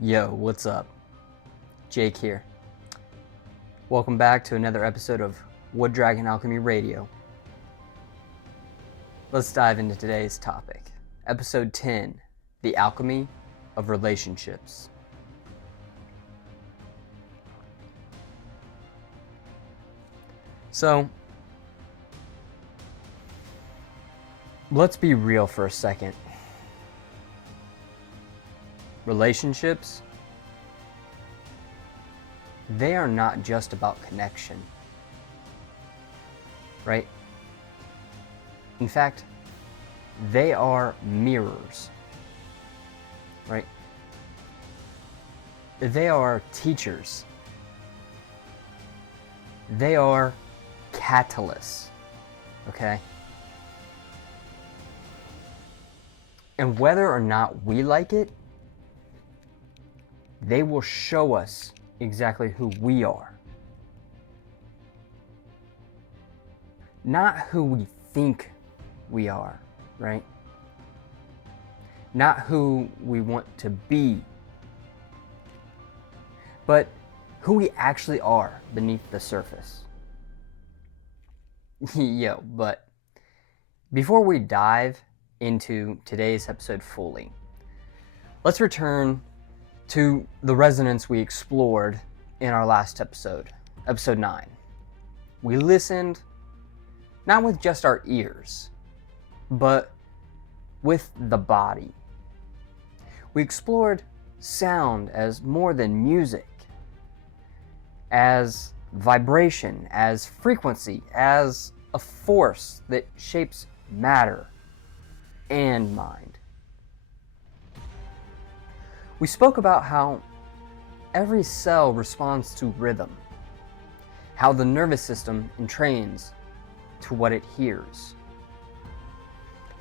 Yo, what's up? Jake here. Welcome back to another episode of Wood Dragon Alchemy Radio. Let's dive into today's topic. Episode 10, The Alchemy of Relationships. So, let's be real for a second. Relationships, they are not just about connection, right? In fact, they are mirrors, right? They are teachers. They are catalysts, okay? And whether or not we like it, they will show us exactly who we are. Not who we think we are, right? Not who we want to be, but who we actually are beneath the surface. Yo, but before we dive into today's episode fully, let's return to the resonance we explored in our last episode, episode 9. We listened not with just our ears, but with the body. We explored sound as more than music, as vibration, as frequency, as a force that shapes matter and mind. We spoke about how every cell responds to rhythm, how the nervous system entrains to what it hears,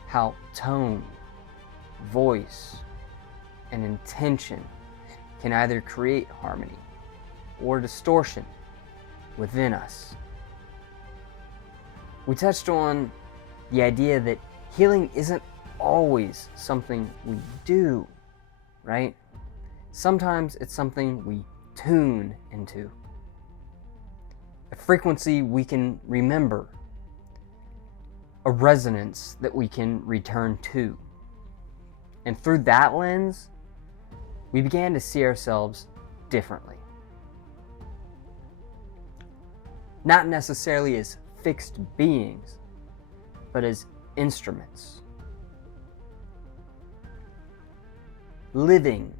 how tone, voice, and intention can either create harmony or distortion within us. We touched on the idea that healing isn't always something we do, right? Sometimes it's something we tune into, a frequency we can remember, a resonance that we can return to. And through that lens, we began to see ourselves differently. Not necessarily as fixed beings, but as instruments. Living,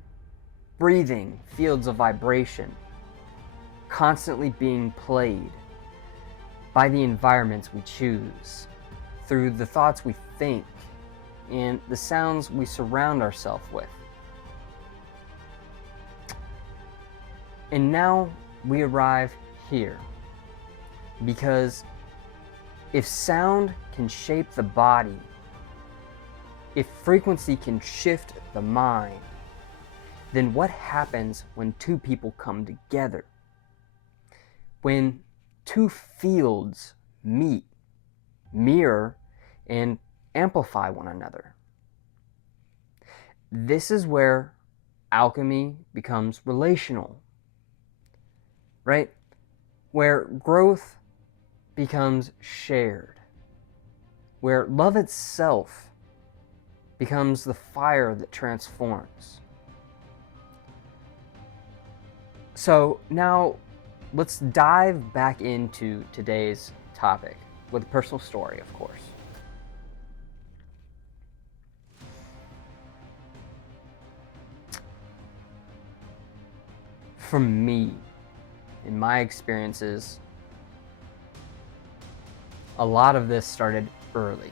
breathing fields of vibration, constantly being played by the environments we choose, through the thoughts we think, and the sounds we surround ourselves with. And now we arrive here, because if sound can shape the body, if frequency can shift the mind, then what happens when two people come together? When two fields meet, mirror, and amplify one another? This is where alchemy becomes relational, right? Where growth becomes shared, where love itself becomes the fire that transforms. So now let's dive back into today's topic with a personal story, of course. For me, in my experiences, a lot of this started early.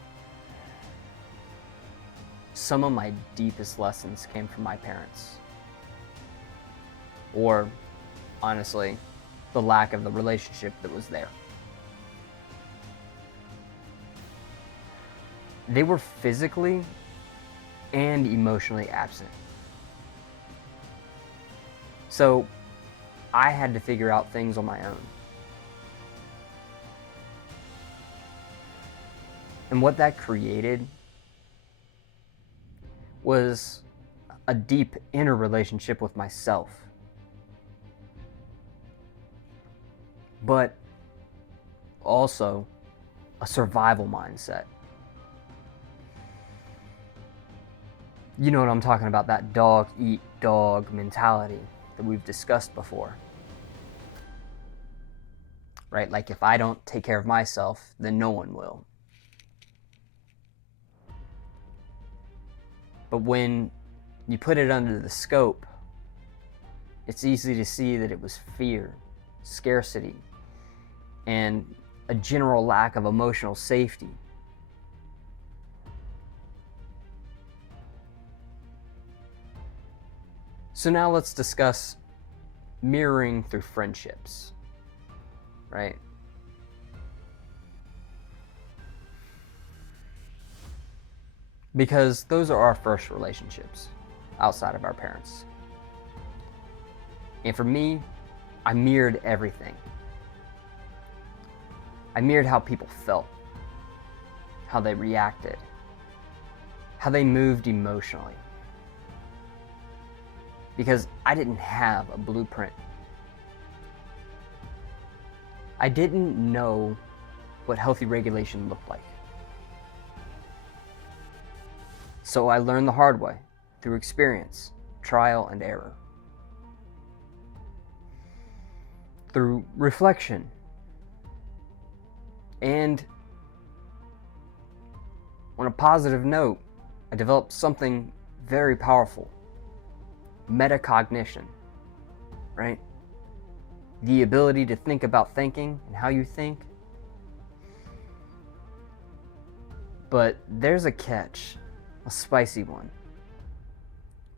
Some of my deepest lessons came from my parents. Or, honestly, the lack of the relationship that was there. They were physically and emotionally absent. So, I had to figure out things on my own. And what that created was a deep inner relationship with myself, but also a survival mindset. You know what I'm talking about, that dog eat dog mentality that we've discussed before. Right? Like, if I don't take care of myself, then no one will. But when you put it under the scope, it's easy to see that it was fear, scarcity, and a general lack of emotional safety. So now let's discuss mirroring through friendships, right? Because those are our first relationships outside of our parents. And for me, I mirrored everything. I mirrored how people felt, how they reacted, how they moved emotionally. Because I didn't have a blueprint. I didn't know what healthy regulation looked like. So I learned the hard way, through experience, trial and error. Through reflection. And on a positive note, I developed something very powerful. Metacognition, right? The ability to think about thinking and how you think. But there's a catch, a spicy one.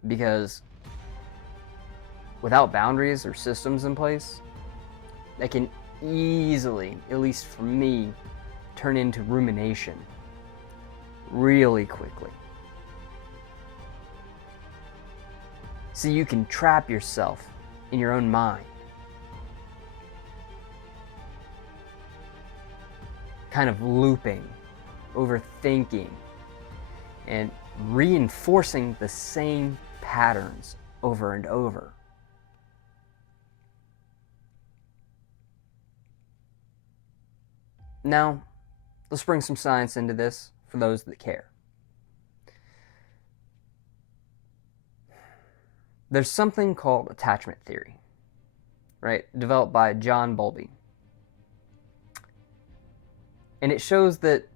Because without boundaries or systems in place, that can easily, at least for me, turn into rumination really quickly. So you can trap yourself in your own mind, kind of looping, overthinking, and reinforcing the same patterns over and over. Now, let's bring some science into this for those that care. There's something called attachment theory, right? Developed by John Bowlby. And it shows that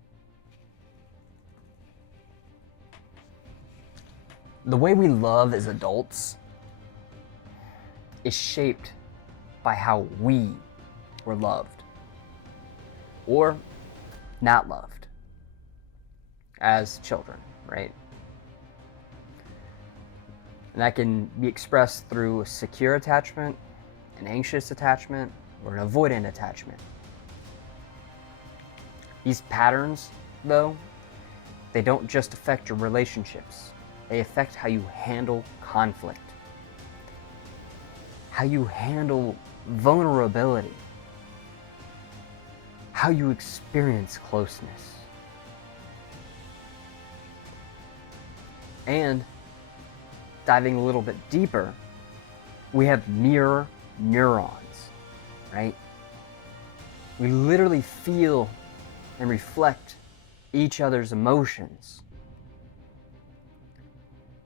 the way we love as adults is shaped by how we were loved or not loved as children, right? And that can be expressed through a secure attachment, an anxious attachment, or an avoidant attachment. These patterns, though, they don't just affect your relationships. They affect how you handle conflict, how you handle vulnerability, how you experience closeness. And diving a little bit deeper, we have mirror neurons, right? We literally feel and reflect each other's emotions.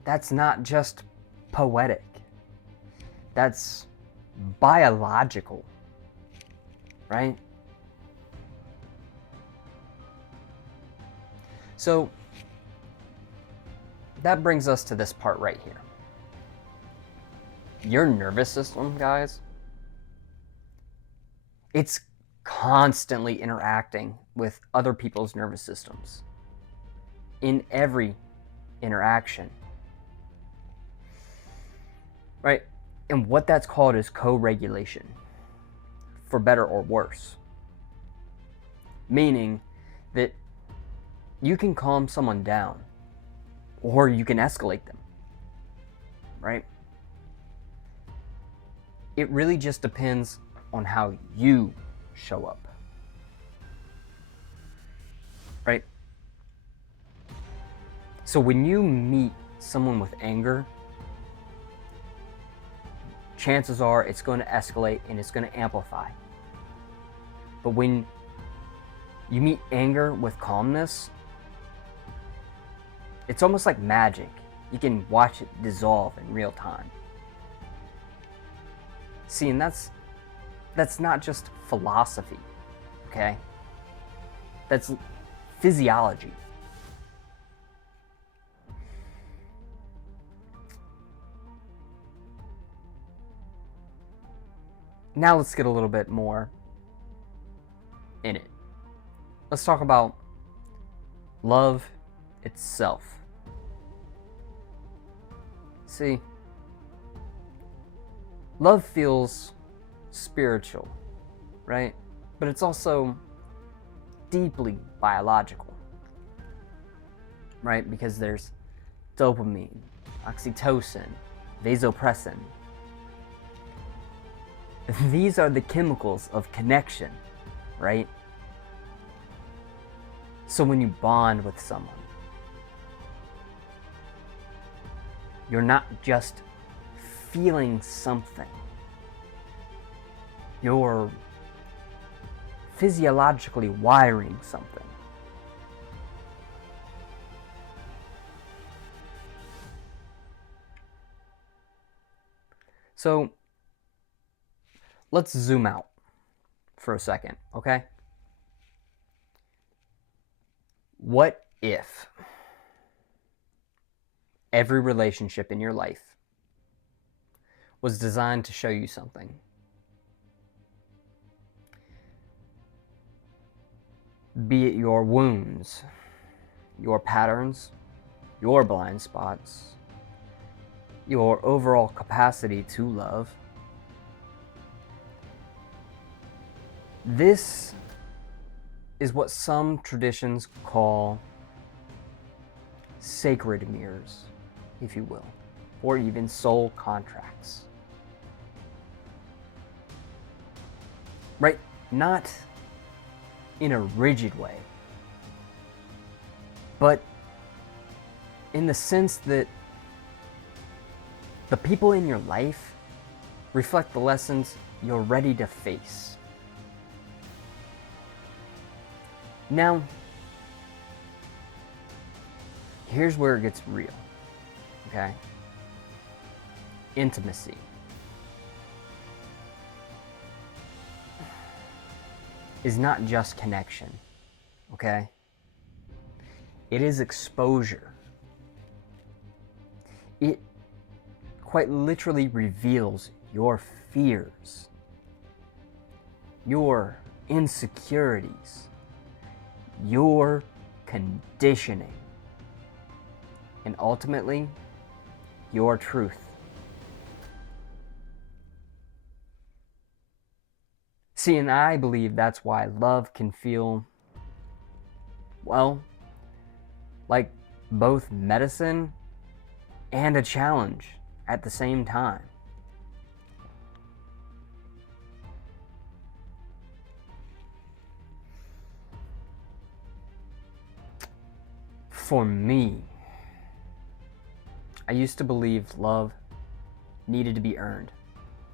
That's not just poetic. That's biological, right? So that brings us to this part right here. Your nervous system, guys, it's constantly interacting with other people's nervous systems in every interaction, right? And what that's called is co-regulation, for better or worse. Meaning that you can calm someone down or you can escalate them, right? It really just depends on how you show up, right? So when you meet someone with anger, chances are it's going to escalate and it's going to amplify. But when you meet anger with calmness, it's almost like magic. You can watch it dissolve in real time. See, and that's not just philosophy, okay? That's physiology. Now let's get a little bit more in it. Let's talk about love itself. See, love feels spiritual, right? But it's also deeply biological, right? Because there's dopamine, oxytocin, vasopressin. These are the chemicals of connection, right? So when you bond with someone, you're not just feeling something. You're physiologically wiring something. So let's zoom out for a second, okay? What if every relationship in your life was designed to show you something? Be it your wounds, your patterns, your blind spots, your overall capacity to love. This is what some traditions call sacred mirrors, if you will, or even soul contracts. Right? Not in a rigid way, but in the sense that the people in your life reflect the lessons you're ready to face. Now, here's where it gets real, okay? Intimacy. Is not just connection, okay? It is exposure. It quite literally reveals your fears, your insecurities, your conditioning, and ultimately, your truth. See, and I believe that's why love can feel, well, like both medicine and a challenge at the same time. For me, I used to believe love needed to be earned.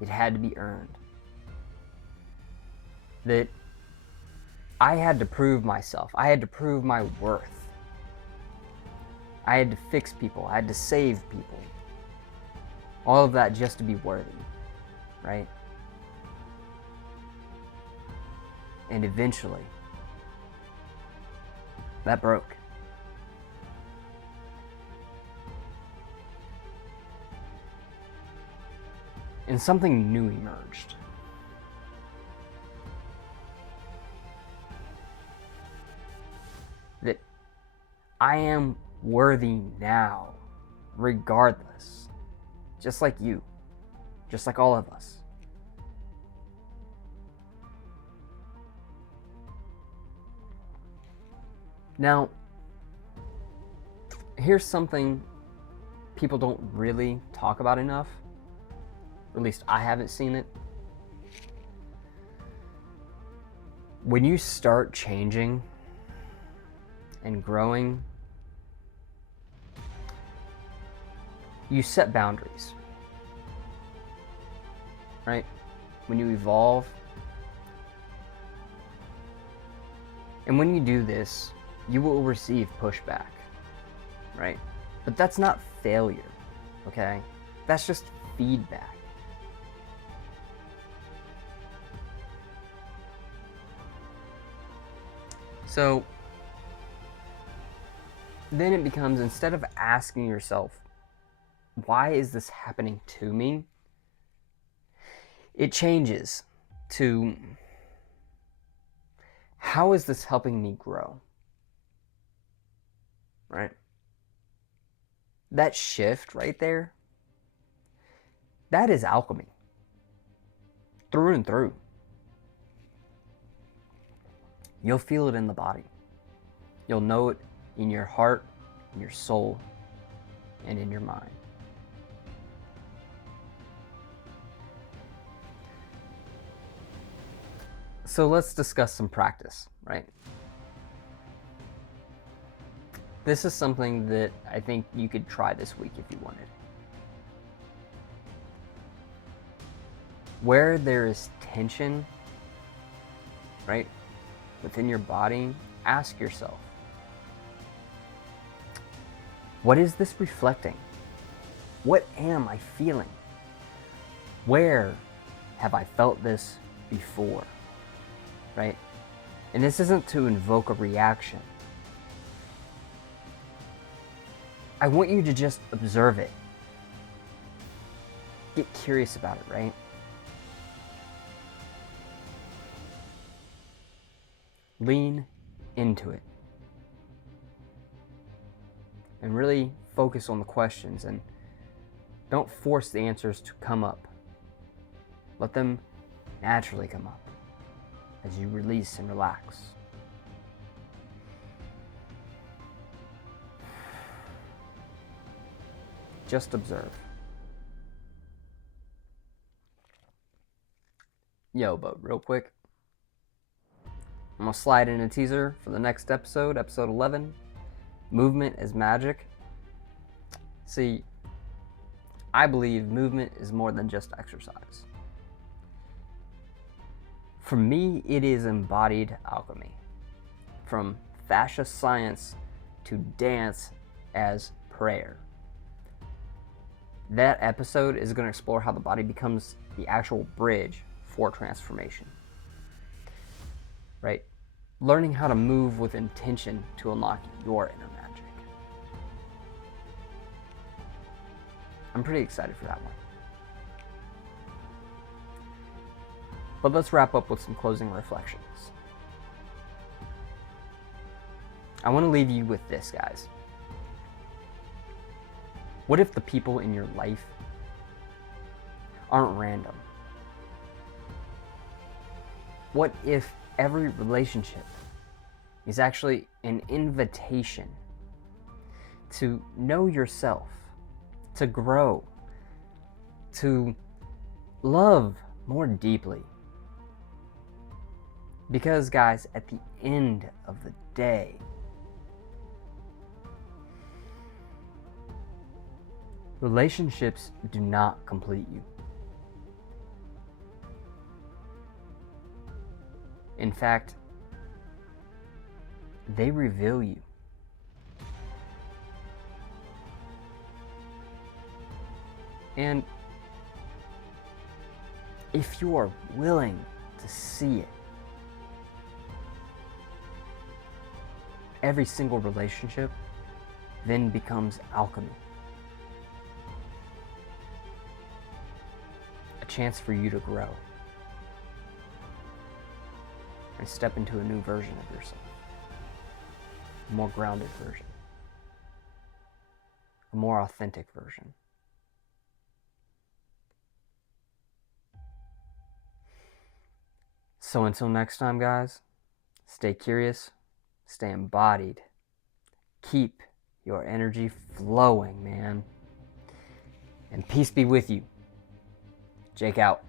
It had to be earned. That I had to prove myself. I had to prove my worth. I had to fix people. I had to save people. All of that just to be worthy, right? And eventually, that broke. And something new emerged. That I am worthy now, regardless. Just like you. Just like all of us. Now, here's something people don't really talk about enough. Or at least I haven't seen it. When you start changing and growing, you set boundaries. right? When you evolve. And when you do this, you will receive pushback, right? But that's not failure, okay? That's just feedback. So then it becomes, instead of asking yourself, why is this happening to me? It changes to, how is this helping me grow? Right? That shift right there, that is alchemy. Through and through. You'll feel it in the body. You'll know it in your heart, in your soul, and in your mind. So let's discuss some practice, right? This is something that I think you could try this week if you wanted. Where there is tension, right, within your body, ask yourself, what is this reflecting? What am I feeling? Where have I felt this before? Right? And this isn't to invoke a reaction. I want you to just observe it. Get curious about it, right? Lean into it. And really focus on the questions, and don't force the answers to come up. Let them naturally come up as you release and relax. Just observe. Yo, but real quick, I'm gonna slide in a teaser for the next episode, episode 11. Movement is magic. See, I believe movement is more than just exercise. For me, it is embodied alchemy. From fascia science to dance as prayer. That episode is going to explore how the body becomes the actual bridge for transformation. Right? Learning how to move with intention to unlock your inner magic. I'm pretty excited for that one. But let's wrap up with some closing reflections. I want to leave you with this, guys. What if the people in your life aren't random? What if every relationship is actually an invitation to know yourself, to grow, to love more deeply? Because, guys, at the end of the day, relationships do not complete you. In fact, they reveal you. And if you are willing to see it, every single relationship then becomes alchemy. A chance for you to grow and step into a new version of yourself. A more grounded version. A more authentic version. So until next time, guys, stay curious, stay embodied, keep your energy flowing, man. And peace be with you. Jake out.